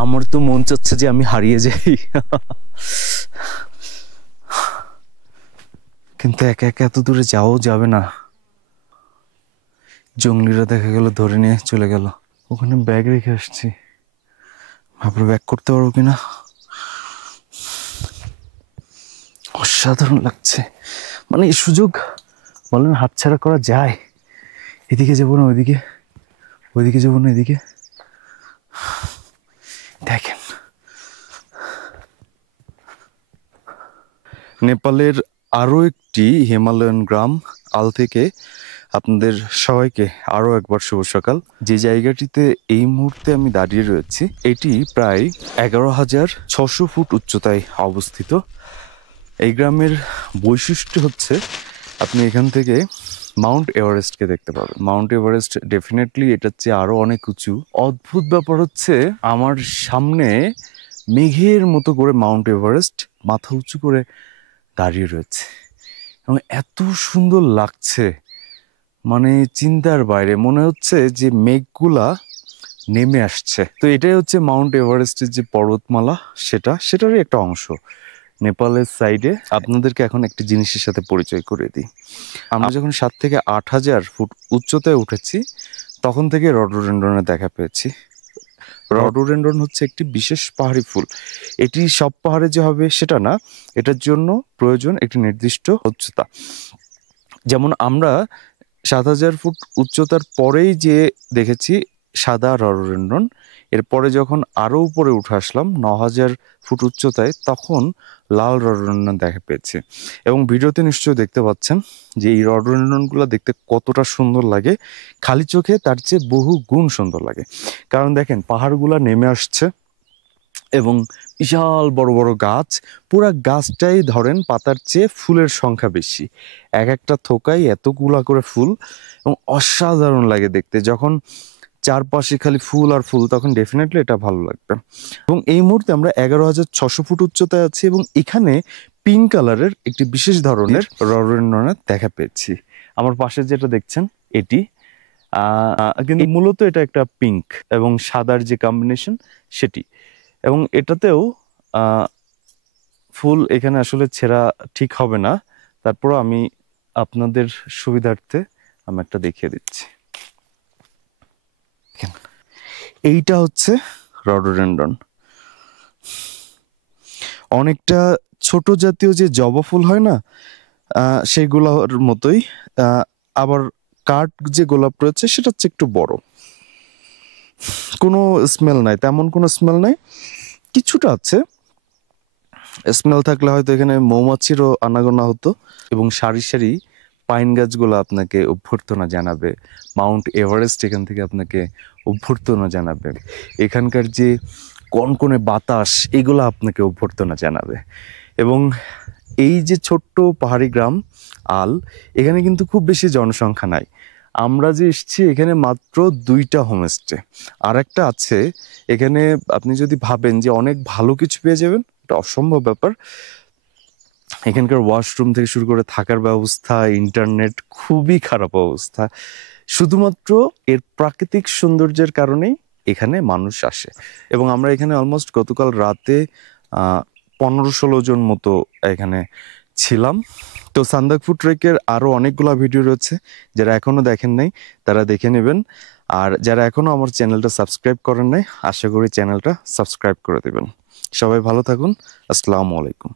আমার তো মন চাচ্ছে যে আমি হারিয়ে যাই, কিন্তু একা একা এত দূরে যাওয়াও যাবে না। জঙ্গলিরা দেখা গেল ধরে নিয়ে চলে গেল। ওখানে ব্যাগ রেখে আসছি, ভাবলে ব্যাগ করতে পারবো কিনা। অসাধারণ লাগছে, মানে এই সুযোগ বলেন হাতছাড়া করা যায়? এদিকে যাবো না ওইদিকে, ওইদিকে যাবো না এদিকে। দেখেন নেপালের আরো একটি হিমালয়ান গ্রাম আল থেকে আপনাদের সবাইকে আরো একবার শুভ সকাল। যে জায়গাটিতে এই মুহূর্তে আমি দাঁড়িয়ে রয়েছি এটি প্রায় 11,600 ফুট উচ্চতায় অবস্থিত। এই গ্রামের বৈশিষ্ট্য হচ্ছে আপনি এখান থেকে মাউন্ট এভারেস্টকে দেখতে পাবেন। মাউন্ট এভারেস্ট ডেফিনেটলি এটার চেয়ে আরো অনেক উঁচু। অদ্ভুত ব্যাপার হচ্ছে আমার সামনে মেঘের মতো করে মাউন্ট এভারেস্ট মাথা উঁচু করে দাঁড়িয়ে রয়েছে এবং এত সুন্দর লাগছে, মানে চিন্তার বাইরে। মনে হচ্ছে যে মেঘগুলা নেমে আসছে। তো এটাই হচ্ছে মাউন্ট এভারেস্টের যে পর্বতমালা, সেটারই একটা অংশ নেপালের সাইডে। আপনাদেরকে এখন একটি জিনিসের সাথে পরিচয় করে দিই। আমরা যখন 7 থেকে 8,000 ফুট উচ্চতায় উঠেছি তখন থেকে রডোডেনড্রনের দেখা পেয়েছি। রডোডেনড্রন হচ্ছে একটি বিশেষ পাহাড়ি ফুল। এটি সব পাহাড়ে যে হবে সেটা না, এটার জন্য প্রয়োজন একটি নির্দিষ্ট উচ্চতা। যেমন আমরা 7,000 ফুট উচ্চতার পরেই যে দেখেছি সাদা রডোডেনড্রন, এরপরে যখন আরো উপরে উঠে আসলাম 9,000 ফুট উচ্চতায় তখন লাল রডোডেনড্রন দেখা পেয়েছে। এবং ভিডিওতে নিশ্চয়ই দেখতে পাচ্ছেন যে এই রডোডেনড্রনগুলো দেখতে কতটা সুন্দর লাগে। খালি চোখে তার চেয়ে বহু গুণ সুন্দর লাগে। কারণ দেখেন পাহাড়গুলা নেমে আসছে এবং বিশাল বড় বড় গাছ, পুরা গাছটাই ধরেন পাতার চেয়ে ফুলের সংখ্যা বেশি। এক একটা থোকায় এতগুলা করে ফুল এবং অসাধারণ লাগে দেখতে। যখন চারপাশে খালি ফুল আর ফুল তখন ডেফিনেটলি এটা ভালো লাগবে। এবং এই মুহূর্তে আমরা 11,600 ফুট উচ্চতায় আছি এবং এখানে পিঙ্ক কালারের একটি বিশেষ ধরনের রডোডেনড্রন দেখা পেয়েছি। আমার পাশে যেটা দেখছেন এটি কিন্তু মূলত এটা একটা পিঙ্ক এবং সাদার যে কম্বিনেশন সেটি। এবং এটাতেও ফুল এখানে আসলে ছেঁড়া ঠিক হবে না, তারপর আমি আপনাদের সুবিধার্থে আমি একটা দেখিয়ে দিচ্ছি। এইটা হচ্ছে রডোডেনড্রন, অনেকটা ছোট জাতীয় যে জবা ফুল হয় না সেগুলোর মতোই, আবার কাঠ যে গোলাপ রয়েছে সেটা হচ্ছে একটু বড়। কোনো স্মেল নাই, তেমন কোনো স্মেল নাই, কিছুটা আছে। স্মেল থাকলে হয়তো এখানে মৌমাছিরও আনাগোনা হতো। এবং সারি সারি পাইন গাছগুলো আপনাকে অভ্যর্থনা জানাবে। মাউন্ট এভারেস্ট এখান থেকে আপনাকে অভ্যর্থনা জানাবে। এখানকার যে কনকনে বাতাস এগুলো আপনাকে অভ্যর্থনা জানাবে। এবং এই যে ছোট্ট পাহাড়ি গ্রাম আল, এখানে কিন্তু খুব বেশি জনসংখ্যা নাই। আমরা যে এসেছি এখানে মাত্র 2টা হোমস্টে, আর একটা আছে এখানে। আপনি যদি ভাবেন যে অনেক ভালো কিছু পেয়ে যাবেন, এটা অসম্ভব ব্যাপার। এখানকার ওয়াশরুম থেকে শুরু করে থাকার ব্যবস্থা, ইন্টারনেট খুবই খারাপ অবস্থা। শুধুমাত্র এর প্রাকৃতিক সৌন্দর্যের কারণেই এখানে মানুষ আসে। এবং আমরা এখানে অলমোস্ট গতকাল রাতে 15-16 জন মতো এখানে ছিলাম। তো সান্দাকফু ট্রেকের আরো অনেকগুলো ভিডিও রয়েছে, যারা এখনো দেখেন নাই তারা দেখে নেবেন। আর যারা এখনো আমার চ্যানেলটা সাবস্ক্রাইব করেন নাই, আশা করি চ্যানেলটা সাবস্ক্রাইব করে দেবেন। সবাই ভালো থাকুন। আসসালামু আলাইকুম।